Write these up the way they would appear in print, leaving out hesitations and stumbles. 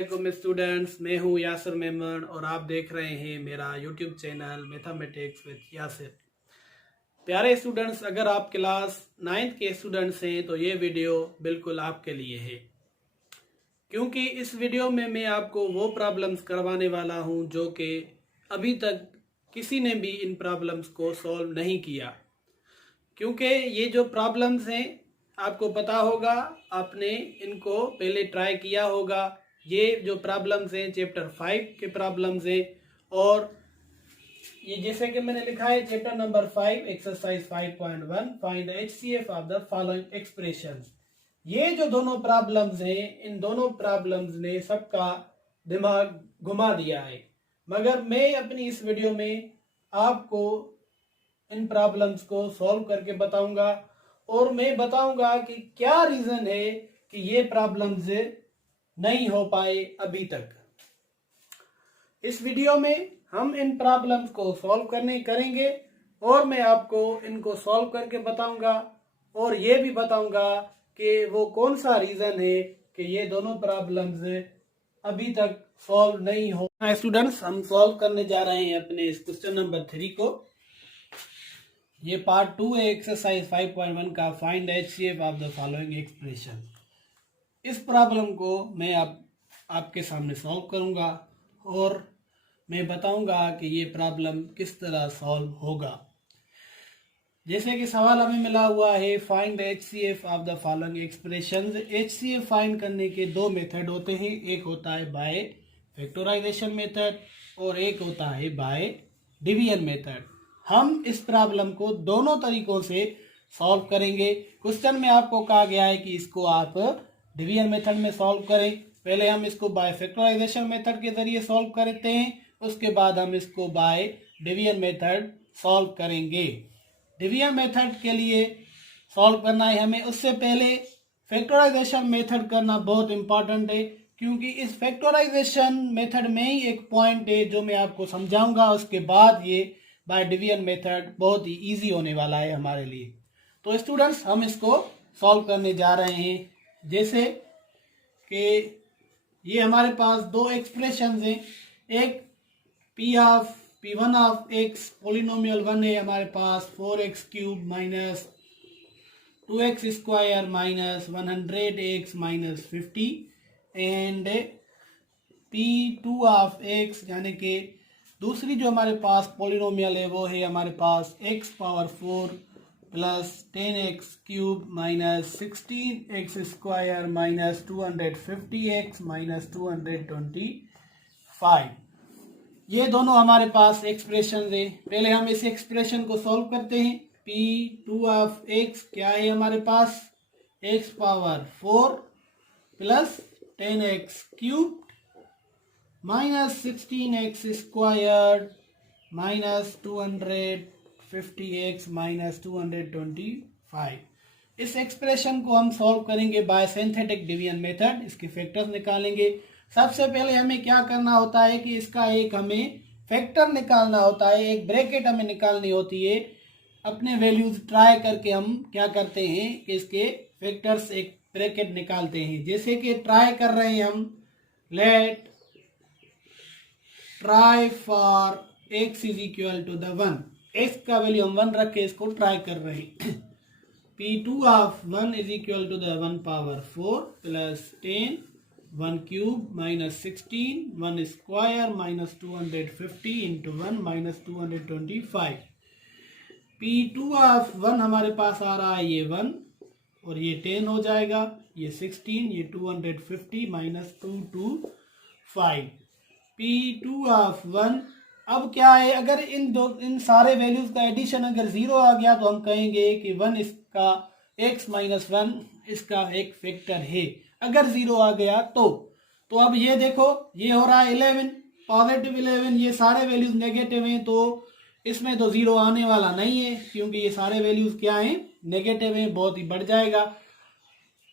वालेकुम स्टूडेंट्स, मैं हूं यासिर मेमन और आप देख रहे हैं मेरा YouTube channel mathematics with Yasir. प्यारे स्टूडेंट्स, अगर आप क्लास 9th के स्टूडेंट्स हैं तो ये वीडियो बिल्कुल आपके लिए है, क्योंकि इस वीडियो में मैं आपको वो प्रॉब्लम्स करवाने वाला हूं जो कि अभी तक किसी ने भी इन प्रॉब्लम्स को सॉल्व नहीं किया। क्योंकि ये जो प्रॉब्लम्स हैं आपको पता होगा, आपने इनको पहले ट्राई किया होगा। ये जो प्रॉब्लम्स हैं चैप्टर 5 के प्रॉब्लम्स हैं और ये जैसे कि मैंने लिखा है chapter number 5 exercise 5.1 find the HCF of the following expressions. ये जो दोनों प्रॉब्लम्स हैं, इन दोनों प्रॉब्लम्स ने सबका दिमाग घुमा दिया है, मगर मैं अपनी इस वीडियो में आपको इन प्रॉब्लम्स को सॉल्व करके बताऊंगा और मैं बताऊंगा कि क्या रीजन है कि ये प्रॉब्लम्स नहीं हो पाए अभी तक। इस वीडियो में हम इन प्रॉब्लम्स को सॉल्व करेंगे और मैं आपको इनको सॉल्व करके बताऊंगा और ये भी बताऊंगा कि वो कौन सा रीजन है कि ये दोनों प्रॉब्लम्स अभी तक सॉल्व नहीं हो। स्टूडेंट्स, हम सॉल्व करने जा रहे हैं अपने इस क्वेश्चन नंबर 3 को। ये पार्ट 2 है एक्सरसाइज 5.1 का, find the HCF of the following expression. इस प्रॉब्लम को मैं आपके सामने सॉल्व करूंगा और मैं बताऊंगा कि ये प्रॉब्लम किस तरह सॉल्व होगा। जैसे कि सवाल हमें मिला हुआ है, find the HCF of the following expressions. HCF find करने के दो मेथड होते हैं, एक होता है बाय फैक्टराइजेशन मेथड और एक होता है बाय डिवीजन मेथड। हम इस प्रॉब्लम को दोनों तरीकों से सॉल्व करेंगे। क्वेश्चन में आपको कहा गया है कि इसको आप डिवीजन मेथड में सॉल्व करें। पहले हम इसको बाय फैक्टराइजेशन मेथड के जरिए सॉल्व करते हैं, उसके बाद हम इसको बाय डिवीजन मेथड सॉल्व करेंगे। डिवीजन मेथड के लिए सॉल्व करना है हमें, उससे पहले फैक्टराइजेशन मेथड करना बहुत इंपॉर्टेंट है, क्योंकि इस फैक्टराइजेशन मेथड में ही एक पॉइंट है जो मैं आपको समझाऊंगा। उसके बाद ये बाय डिवीजन मेथड बहुत ही इजी होने वाला है हमारे लिए। तो स्टूडेंट्स, हम इसको सॉल्व करने जा रहे हैं। जैसे कि ये हमारे पास दो एक्सप्रेशंस हैं, एक P1 ऑफ x पोलिनोमियल 1 है हमारे पास 4x cube minus 2x square minus 100x minus 50 and P2 of x यानी कि दूसरी जो हमारे पास पोलिनोमियल है वो है हमारे पास x power 4 plus 10x cube minus 16x square minus 250x minus 225। ये दोनों हमारे पास एक्सप्रेशन है। पहले हम इस एक्सप्रेशन को सॉल्व करते हैं। P2 ऑफ x क्या है हमारे पास, x power 4 plus 10x cube minus 16x square minus 250x minus 225। इस एक्सप्रेशन को हम सॉल्व करेंगे बाय सिंथेटिक डिवीजन मेथड। इसके फैक्टर्स निकालेंगे। सबसे पहले हमें क्या करना होता है कि इसका एक हमें फैक्टर निकालना होता है, एक ब्रैकेट हमें निकालनी होती है। अपने वैल्यूज ट्राई करके हम क्या करते हैं कि इसके फैक्टर्स एक ब्रैकेट निकालते हैं। जैसे कि ट्राई कर रहे हैं हम, let try for x is equal to the 1। x का वैल्यू हम 1 रख के इसको ट्राई कर रहे हैं। P2 of 1 is equal to the 1 power 4 plus 10 1 cube minus 16 1 square minus 250 into 1 minus 225। P2 of 1 हमारे पास आ रहा है ये 1 और ये 10 हो जाएगा, ये 16, ये 250 माइनस 225। P2 ऑफ 1 अब क्या है, अगर इन सारे वैल्यूज का एडिशन अगर 0 आ गया तो हम कहेंगे कि 1 इसका x माइनस 1 इसका एक फैक्टर है। अगर 0 आ गया तो अब ये देखो, ये हो रहा है 11 पॉजिटिव 11, ये सारे वैल्यूज नेगेटिव हैं तो इसमें तो 0 आने वाला नहीं है, क्योंकि ये सारे वैल्यूज क्या हैं, नेगेटिव हैं, बहुत ही बढ़ जाएगा।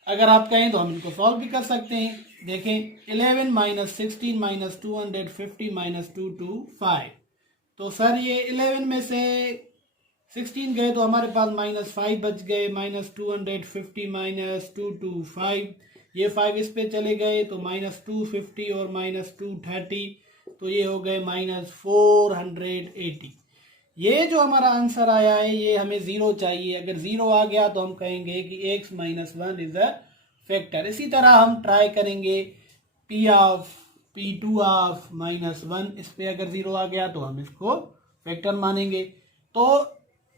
अगर आप कहें तो हम इनको सॉल्व भी कर सकते हैं। देखें 11 माइनस 16 माइनस 250 माइनस 225। तो सर ये 11 में से 16 गए तो हमारे पास -5 बच गए, -250 -225। ये 5 इस पे चले गए तो -250 और -230, तो ये हो गए -480। ये जो हमारा आंसर आया है ये हमें 0 चाहिए। अगर 0 आ गया तो हम कहेंगे कि x - 1 इज अ फैक्टर। इसी तरह हम ट्राई करेंगे P2 ऑफ -1, इस पे अगर 0 आ गया तो हम इसको फैक्टर मानेंगे। तो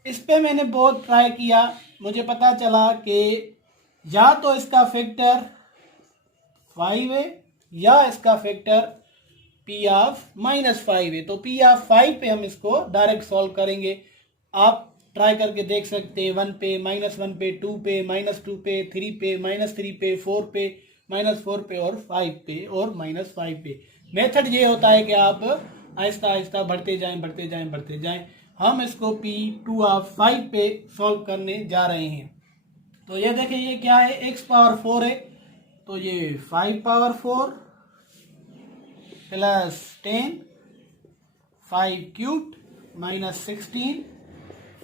इस पे मैंने बहुत ट्राई किया, मुझे पता चला कि या तो इसका फैक्टर 5 है या इसका फैक्टर P ऑफ -5 है। तो P ऑफ 5 पे हम इसको डायरेक्ट सॉल्व करेंगे। आप ट्राई करके देख सकते हैं, 1 पे, -1 पे, 2 पे, -2 पे, 3 पे, -3 पे, 4 पे, -4 पे और 5 पे और -5 पे। मेथड ये होता है कि आप आहिस्ता आहिस्ता बढ़ते जाएं। हम इसको P2 ऑफ 5 पे सॉल्व करने जा रहे हैं। तो ये देखें, ये क्या है, x पावर 4 है, तो ये 5 power 4 plus 10, 5 cubed -16,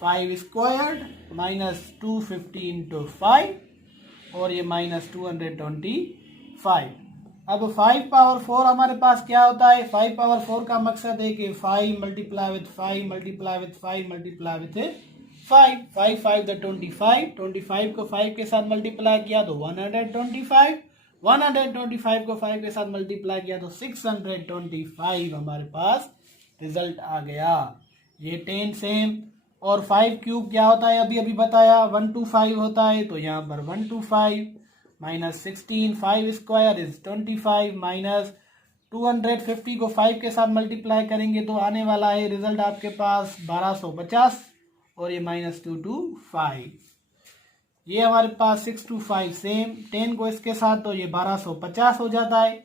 5 squared -250 into 5 और ये -225। अब 5 पावर 4 हमारे पास क्या होता है, 5 पावर 4 का मकसद है कि 5 multiply with 5 multiply with 5 multiply with 5, 5 5 25, 25 को 5 के साथ मल्टीप्लाई किया तो 125, 125 को 5 के साथ मल्टीप्लाई किया तो 625 हमारे पास रिजल्ट आ गया। ये 10 सेम। और 5 क्यूब क्या होता है, अभी अभी बताया, 125 होता है, तो यहाँ पर 125 -16, 5 स्क्वायर इज 25 -250 को 5 के साथ मल्टीप्लाई करेंगे तो आने वाला है रिजल्ट आपके पास 1250 और ये -225। ये हमारे पास 625 सेम, 10 को इसके साथ तो ये 1250 हो जाता है।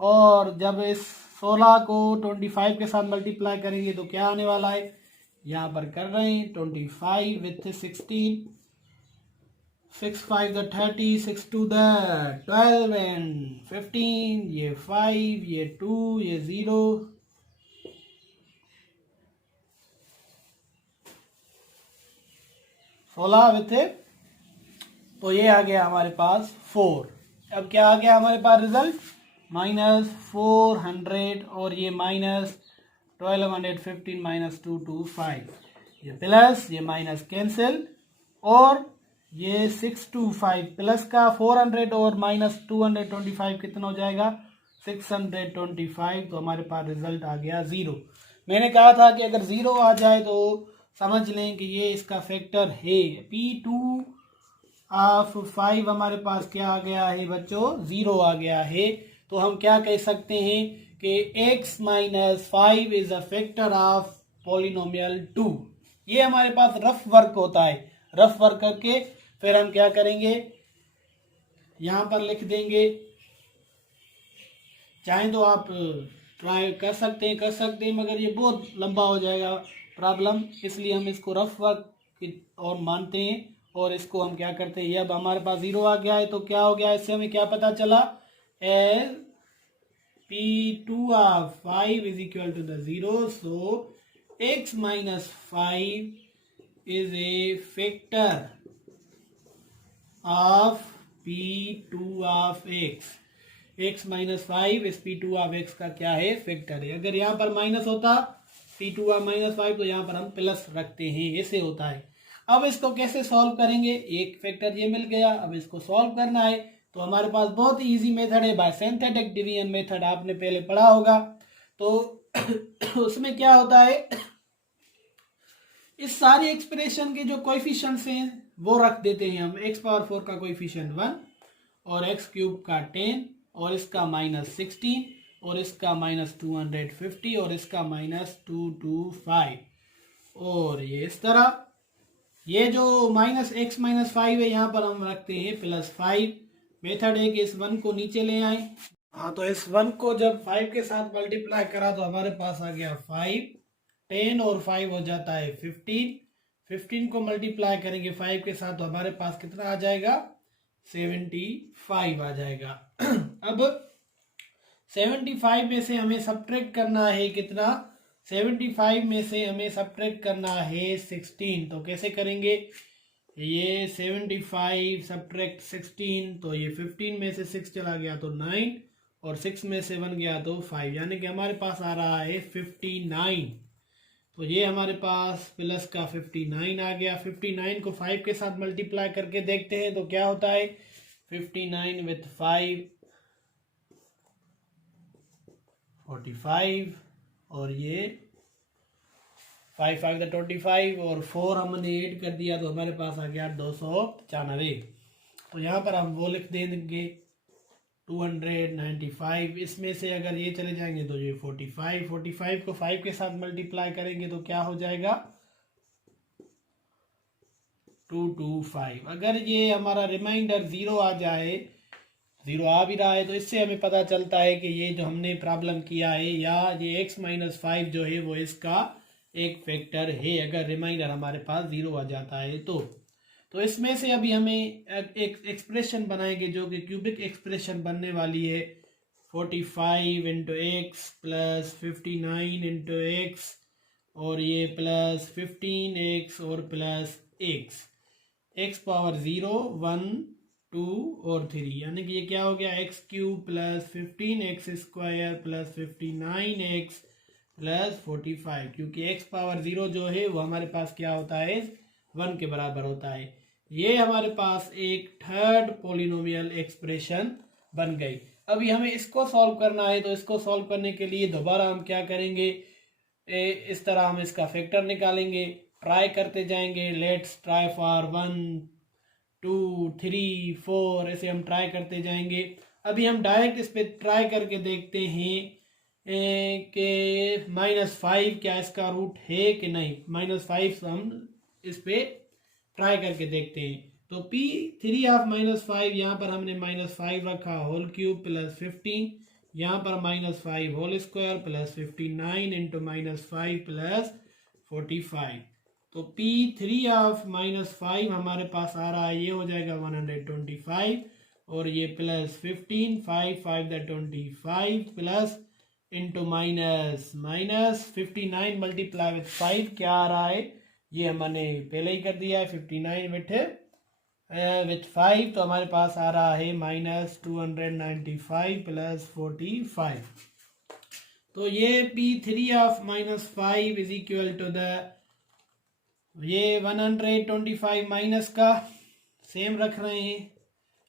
और जब इस 16 को 25 के साथ मल्टीप्लाई करेंगे तो क्या आने वाला है, यहाँ पर कर रहे हैं 25 विथ 16, 6 5 द 30, 6 2 द 12 एंड 15, ये 5, ये 2, ये 0, विथ, तो ये आ गया हमारे पास 4। अब क्या आ गया हमारे पास रिजल्ट, -400 और ये -1215 -225, ये प्लस ये माइनस कैंसिल और ये 625 प्लस का 400 और -225 कितना हो जाएगा, 625। तो हमारे पास रिजल्ट आ गया 0। मैंने कहा था कि अगर 0 आ जाए तो समझ लें कि ये इसका फैक्टर है। P2 ऑफ 5 हमारे पास क्या आ गया है बच्चों, 0 आ गया है। तो हम क्या कह सकते हैं कि x - 5 is a factor of polynomial 2। ये हमारे पास रफ वर्क होता है। रफ वर्क करके फिर हम क्या करेंगे, यहां पर लिख देंगे, चाहे तो आप ट्राई कर सकते हैं मगर ये बहुत लंबा हो जाएगा प्रॉब्लम, इसलिए हम इसको रफ वर्क और मानते हैं। और इसको हम क्या करते हैं, ये अब हमारे पास 0 आ गया है तो क्या हो गया, इससे हमें क्या पता चला, as P2 of 5 is equal to the 0, so x - 5 is a factor of P2 of x। x - 5 इस P2 ऑफ x का क्या है, फैक्टर है। अगर यहाँ पर माइनस होता P2 ऑफ -5 तो यहाँ पर हम प्लस रखते हैं, ऐसे होता है। अब इसको कैसे सॉल्व करेंगे, एक फैक्टर ये मिल गया, अब इसको सॉल्व करना है तो हमारे पास बहुत ही इजी मेथड है, बाय सिंथेटिक डिवीजन मेथड, आपने पहले पढ़ा होगा। तो उसमें क्या होता है, इस सारी एक्सप्रेशन के जो कोएफिशिएंट्स हैं वो रख देते हैं हम। x पावर 4 का कोएफिशिएंट 1 और x क्यूब का 10 और इसका -16 और इसका -250 और इसका -225 और ये इस तरह। ये जो -x - 5 है यहाँ पर हम रखते हैं +5। मेथड है कि इस 1 को नीचे ले आए। हाँ, तो इस 1 को जब 5 के साथ मल्टीप्लाई करा तो हमारे पास आ गया 5, 10 और 5 हो जाता है 15। 15 को मल्टीप्लाई करेंगे 5 के साथ तो हमारे पास कितना आ जाएगा, 75 आ जाएगा। अब 75 में से हमें सब्ट्रैक्ट करना है कितना, 75 में से हमें सब्ट्रैक्ट करना है 16। तो कैसे करेंगे, ये 75 सब्ट्रैक्ट 16, तो ये 15 में से 6 चला गया तो 9 और 6 में से 1 गया तो 5, यानी कि हमारे पास आ रहा है 59। तो ये हमारे पास प्लस का 59 आ गया। 59 को 5 के साथ मल्टीप्लाई करके देखते हैं तो क्या होता है, 59 विथ 5 45, और ये 5 5 25 और 4 हमने ऐड कर दिया तो हमारे पास आ गया 295। तो यहाँ पर हम वो लिख देंगे 295। इसमें से अगर ये चले जाएंगे तो ये 45 को 5 के साथ मल्टीप्लाई करेंगे तो क्या हो जाएगा 225। अगर ये हमारा रिमाइंडर 0 आ जाए, 0 आ भी रहा है, तो इससे हमें पता चलता है कि ये जो हमने प्रॉब्लम किया है या ये x-5 जो है वो इसका एक फैक्टर है, अगर रिमाइंडर हमारे पास 0 आ जाता है तो इसमें से अभी हमें एक एक्सप्रेशन बनाएंगे जो कि क्यूबिक एक्सप्रेशन बनने वाली है 45 into x plus 59 into x और ये प्लस 15x और प्लस x पावर 0 1 2 और 3, यानी कि ये क्या हो गया x³ plus 15x square plus 59x plus 45, क्योंकि x पावर 0 जो है वो हमारे पास क्या होता है 1 के बराबर होता है। ये हमारे पास एक थर्ड पोलिनोमियल एक्सप्रेशन बन गई। अभी हमें इसको सॉल्व करना है, तो इसको सॉल्व करने के लिए दोबारा हम क्या करेंगे, इस तरह हम इसका फैक्टर निकालेंगे, ट्राई करते जाएंगे, लेट्स ट्राई फॉर 1 2 3 4, ऐसे हम ट्राई करते जाएंगे। अभी हम डायरेक्ट इस पे ट्राई करके देखते हैं कि -5 क्या इसका रूट है कि नहीं। -5 हम इस पे ट्राई करके देखते हैं। तो P3 ऑफ -5, यहाँ पर हमने -5 रखा होल क्यूब प्लस 15, यहाँ पर -5 whole square plus 59 into -5 plus 45। तो P3 ऑफ -5 हमारे पास आ रहा है, ये हो जाएगा 125 और ये plus 15 5 5 25 plus into minus 59 multiply with 5 क्या आ रहा है, ये हमने पहले ही कर दिया है 59 विथ 5, तो हमारे पास आ रहा है -295 प्लस 45। तो ये P3 of -5 is equal to the, ये 125 माइनस का सेम रख रहे हैं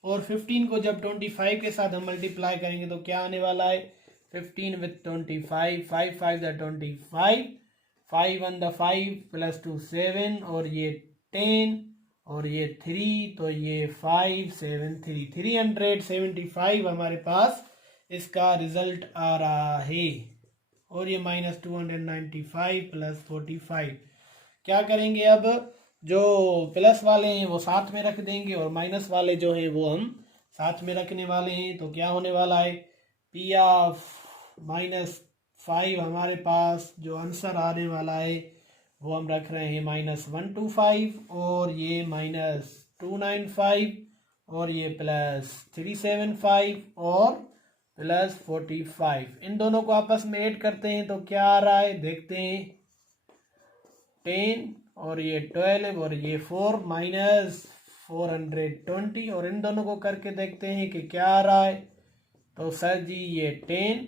और 15 को जब 25 के साथ हम मल्टीप्लाई करेंगे तो क्या आने वाला है 15 विथ 25 5 5 25 5 1 5 प्लस 2 7 और ये 10 और ये 3, तो ये 5 7 3 375 हमारे पास इसका रिजल्ट आ रहा है। और ये -295 प्लस 45, क्या करेंगे अब, जो प्लस वाले हैं वो साथ में रख देंगे और माइनस वाले जो है वो हम साथ में रखने वाले हैं। तो क्या होने वाला है, P ऑफ -5 हमारे पास जो आंसर आने वाला है वो हम रख रहे हैं -125 और ये -295 और ये प्लस 375 और प्लस 45। इन दोनों को आपस में ऐड करते हैं तो क्या आ रहा है देखते हैं, 10 और ये 12 और ये 4 -420, और इन दोनों को करके देखते हैं कि क्या आ रहा है। तो सर जी ये 10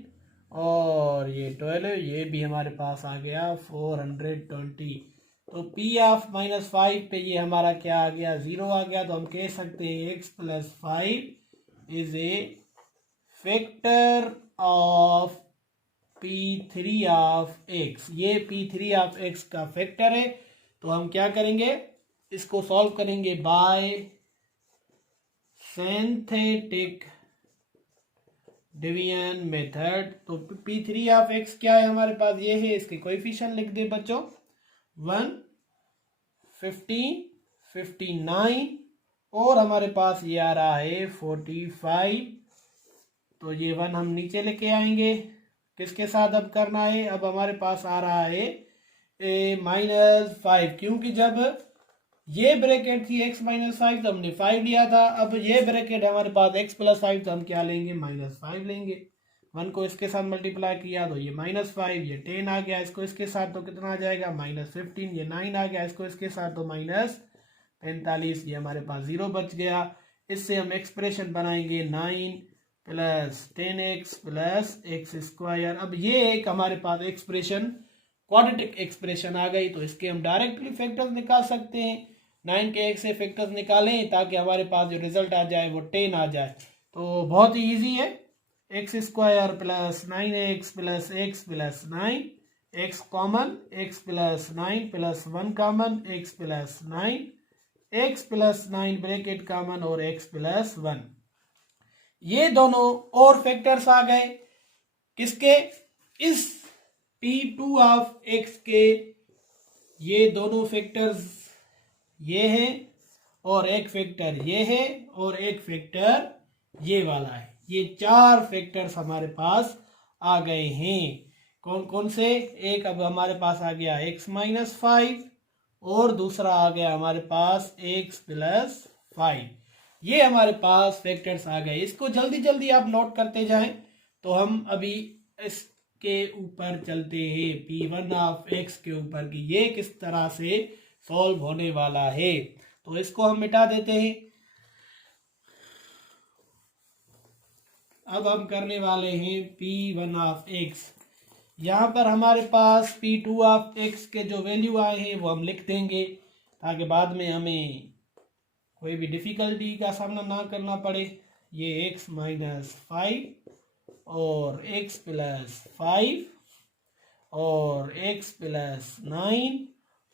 और ये 12, ये भी हमारे पास आ गया 420। तो P ऑफ -5 पे ये हमारा क्या आ गया 0 आ गया। तो हम कह सकते हैं x + 5 is a factor of P3 of x। ये P3 ऑफ x का फैक्टर है। तो हम क्या करेंगे, इसको सॉल्व करेंगे बाय सिंथेटिक डिवीजन मेथड। तो P3 ऑफ x क्या है हमारे पास, ये है, इसके कोएफिशिएंट लिख दे बच्चों, 1 15 59 और हमारे पास ये आ रहा है 45। तो ये 1 हम नीचे लेके आएंगे, किसके साथ अब करना है, अब हमारे पास आ रहा है -5, क्योंकि जब ये ब्रैकेट थी x - 5 तो हमने 5 लिया था। अब ये ब्रैकेट हमारे पास x + 5 तो हम क्या लेंगे -5 लेंगे। 1 को इसके साथ मल्टीप्लाई किया तो ये -5, ये 10 आ गया, इसको इसके साथ तो कितना आ जाएगा -15, ये 9 आ गया, इसको इसके साथ तो 43, ये हमारे पास 0 बच गया। इससे हम एक्सप्रेशन बनाएंगे 9 plus 10x plus x square. अब ये एक हमारे पास एक्सप्रेशन क्वाड्रेटिक एक्सप्रेशन आ गई, तो इसके हम डायरेक्टली फैक्टर्स निकाल सकते हैं। 9 के एक से फैक्टर्स निकालें ताकि हमारे पास जो रिजल्ट आ जाए वो 10 आ जाए। तो बहुत ही ईजी है, x square plus 9x plus x plus 9, x common, x plus 9 plus 1 common, x plus 9, x plus 9 bracket common और एक्स प्लस 1। ये दोनों और फैक्टर्स आ गए किसके, इस P2 ऑफ x के। ये दोनों फैक्टर्स ये है और एक फैक्टर ये है और एक फैक्टर ये वाला है। ये 4 फैक्टर्स हमारे पास आ गए हैं। कौन कौन से, एक अब हमारे पास आ गया x माइनस 5 और दूसरा आ गया हमारे पास x प्लस 5। ये हमारे पास फैक्टर्स आ गए। इसको जल्दी जल्दी आप नोट करते जाएं। तो हम अभी इसके ऊपर चलते हैं, P1 ऑफ x के ऊपर कि ये किस तरह से सॉल्व होने वाला है। तो इसको हम मिटा देते हैं। अब हम करने वाले हैं P1 ऑफ x। यहाँ पर हमारे पास P2 ऑफ x के जो वैल्यू आए हैं वो हम लिख देंगे ताकि बाद में हमें कोई भी डिफिकल्टी का सामना ना करना पड़े। ये x माइनस 5 और x प्लस 5 और x प्लस 9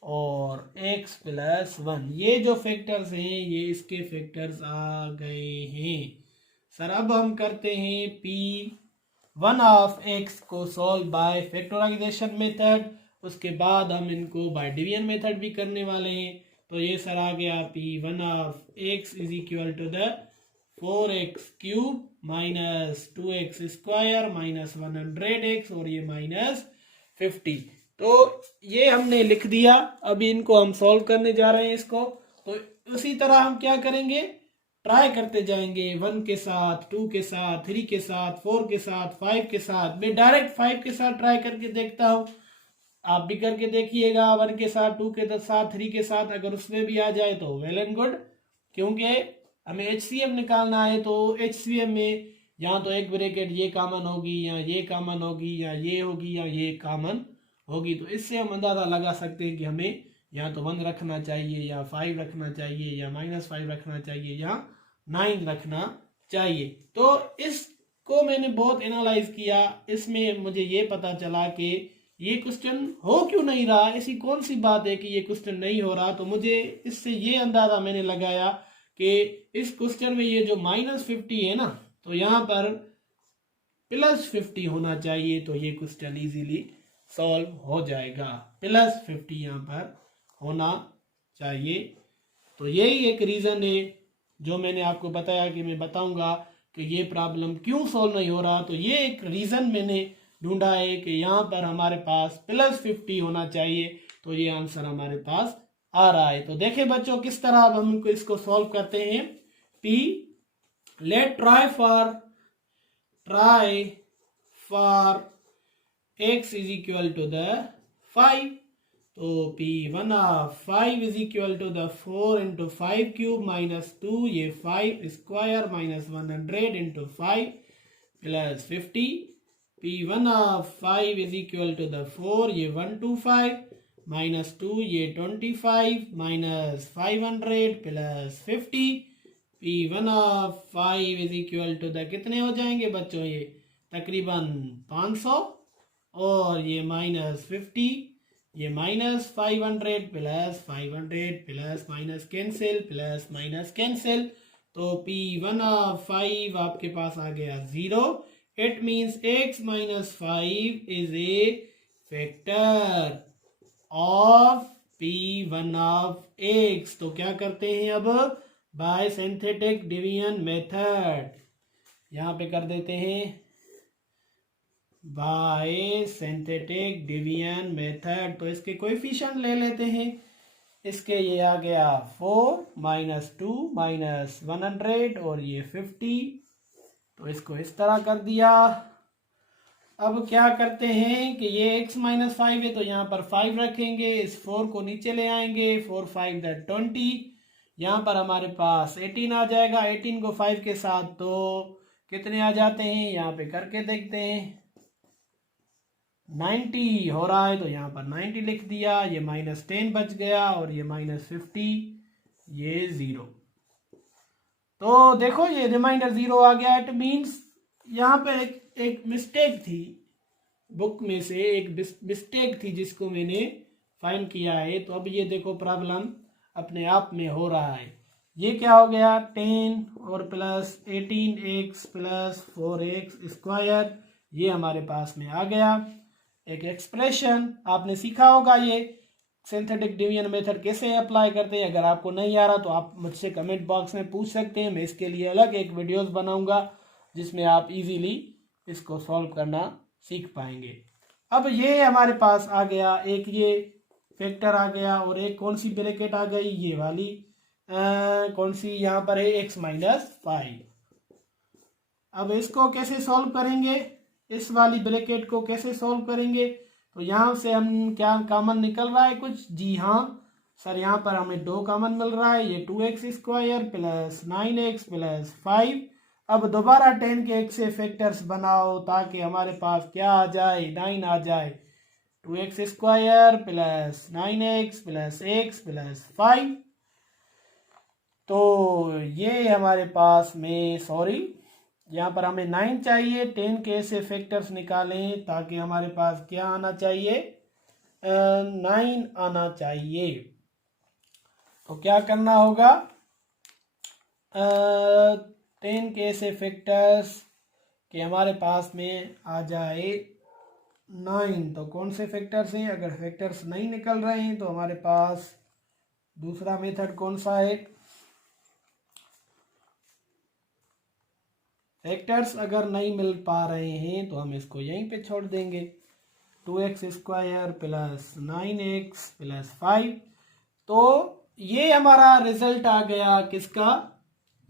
और x प्लस 1, ये जो फैक्टर्स हैं ये इसके फैक्टर्स आ गए हैं। सर अब हम करते हैं P1 ऑफ x को सॉल्व बाय फैक्टराइजेशन मेथड, उसके बाद हम इनको बाय डिवीजन मेथड भी करने वाले हैं। तो ये सर आ गया P1 of x is equal to the 4x cube minus 2x square minus 100x और ये माइनस 50। तो ये हमने लिख दिया। अभी इनको हम सॉल्व करने जा रहे हैं इसको। तो उसी तरह हम क्या करेंगे, ट्राई करते जाएंगे 1 के साथ, 2 के साथ, 3 के साथ, 4 के साथ, 5 के साथ। मैं डायरेक्ट 5 के साथ ट्राई करके देखता हूँ, आप भी करके देखिएगा। 1 के साथ, 2 के साथ, 3 के साथ, अगर उसमें भी आ जाए तो वेल एंड गुड, क्योंकि हमें HCF निकालना है। तो HCF में यहाँ तो एक ब्रैकेट ये कॉमन होगी या ये कॉमन होगी या ये होगी या ये कॉमन होगी। तो इससे हम अंदाजा लगा सकते हैं कि हमें या तो 1 रखना चाहिए या 5 रखना चाहिए या -5 रखना चाहिए या 9 रखना चाहिए। तो इसको मैंने बहुत एनालाइज किया। इसमें मुझे ये पता चला कि ये क्वेश्चन हो क्यों नहीं रहा, ऐसी कौन सी बात है कि ये क्वेश्चन नहीं हो रहा। तो मुझे इससे ये अंदाजा मैंने लगाया कि इस क्वेश्चन में ये जो -50 है ना, तो यहाँ पर +50 होना चाहिए। तो ये क्वेश्चन इजीली सॉल्व हो जाएगा। +50 यहाँ पर होना चाहिए। तो यही एक रीज़न है जो मैंने आपको बताया कि मैं बताऊंगा कि ये प्रॉब्लम क्यों सॉल्व नहीं हो रहा। तो ये एक रीज़न मैंने ढूंढा है कि यहाँ पर हमारे पास +50 होना चाहिए। तो ये आंसर हमारे पास आ रहा है। तो देखें बच्चों किस तरह अब हम इसको सॉल्व करते हैं। Let try for x is equal to the 5। तो P1 of 5 is equal to the 4 into 5 cube minus 2, ये 5 square minus 100 into 5 plus 50। P1 of 5 is equal to the 4, ये 125 माइनस 2, ये 25 minus 500 plus 50। P1 of 5 is equal to the कितने हो जाएंगे बच्चों, ये तकरीबन 500 और ये माइनस 50, ये minus 500 plus 500 plus minus cancel plus minus cancel. तो P1 ऑफ 5 आपके पास आ गया 0। It means x minus 5 is a factor of P1 of x। तो क्या करते हैं अब, बाय सिंथेटिक डिवीजन मेथड यहाँ पे कर देते हैं, बाय सिंथेटिक डिवीजन मेथड। तो इसके कोएफिशिएंट ले लेते हैं। इसके ये आ गया 4 माइनस 2 माइनस 100 और ये 50। तो इसको इस तरह कर दिया। अब क्या करते हैं कि ये x माइनस 5 है तो यहाँ पर 5 रखेंगे, इस 4 को नीचे ले आएंगे, 4 5 20, यहाँ पर हमारे पास 18 आ जाएगा। 18 को 5 के साथ तो कितने आ जाते हैं, यहाँ पे करके देखते हैं। 90 हो रहा है तो यहाँ पर 90 लिख दिया, ये -10 बच गया और ये -50, ये 0। तो देखो ये रिमाइंडर 0 आ गया। इट मीन्स यहाँ पे एक मिस्टेक थी, बुक में से एक मिस्टेक थी जिसको मैंने फाइंड किया है। तो अब ये देखो प्रॉब्लम अपने आप में हो रहा है। ये क्या हो गया, 10 और प्लस 18x प्लस 4x², ये हमारे पास में आ गया। एक एक्सप्रेशन आपने सीखा होगा, ये सिंथेटिक डिवीजन मेथड कैसे अप्लाई करते हैं। अगर आपको नहीं आ रहा तो आप मुझसे कमेंट बॉक्स में पूछ सकते हैं, मैं इसके लिए अलग एक वीडियोस बनाऊंगा जिसमें आप इजीली इसको सॉल्व करना सीख पाएंगे। अब ये हमारे पास आ गया, एक ये फैक्टर आ गया और एक कौन सी ब्रैकेट आ गई, ये वाली कौन सी यहाँ पर है, x-5। अब इसको कैसे सॉल्व करेंगे, इस वाली ब्रैकेट को कैसे सॉल्व करेंगे। तो यहाँ से हम क्या कॉमन निकल रहा है कुछ, जी हाँ सर, यहाँ पर हमें 2 कॉमन मिल रहा है, ये 2x² प्लस 9x प्लस 5। अब दोबारा 10 के x से फैक्टर्स बनाओ ताकि हमारे पास क्या आ जाए, 9 आ जाए। 2x² plus 9x plus x plus 5। तो ये हमारे पास में, सॉरी यहाँ पर हमें 9 चाहिए, 10 के ऐसे फैक्टर्स निकालें ताकि हमारे पास क्या आना चाहिए, 9 आना चाहिए। तो क्या करना होगा, 10 के ऐसे फैक्टर्स कि हमारे पास में आ जाए 9। तो कौन से फैक्टर्स हैं, अगर फैक्टर्स नहीं निकल रहे हैं तो हमारे पास दूसरा मेथड कौन सा है, फैक्टर्स अगर नहीं मिल पा रहे हैं तो हम इसको यहीं पे छोड़ देंगे। 2x² plus 9x plus 5। तो ये हमारा रिजल्ट आ गया किसका,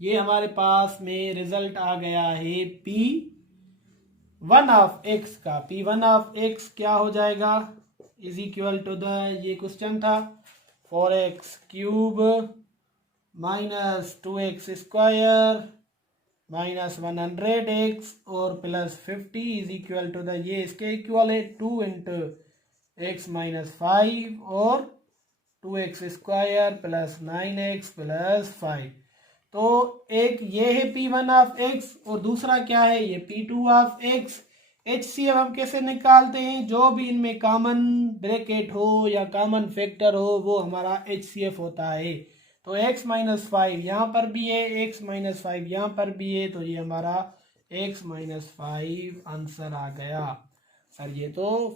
ये हमारे पास में रिजल्ट आ गया है P1 ऑफ x का। P1 ऑफ x क्या हो जाएगा, इज इक्वल टू द, ये क्वेश्चन था, 4x³ minus 2x² minus 100x और plus 50 is equal to the, ये इसके इक्वल है 2 × x-5 और 2x² प्लस 9x प्लस 5। तो एक ये है P1 ऑफ x और दूसरा क्या है, ये P2 ऑफ x। HCF हम कैसे निकालते हैं, जो भी इनमें कॉमन ब्रैकेट हो या कॉमन फैक्टर हो वो हमारा HCF होता है। तो x-5 यहाँ पर भी है, x-5 यहाँ पर भी है, तो ये हमारा x-5 आंसर आ गया। सर ये तो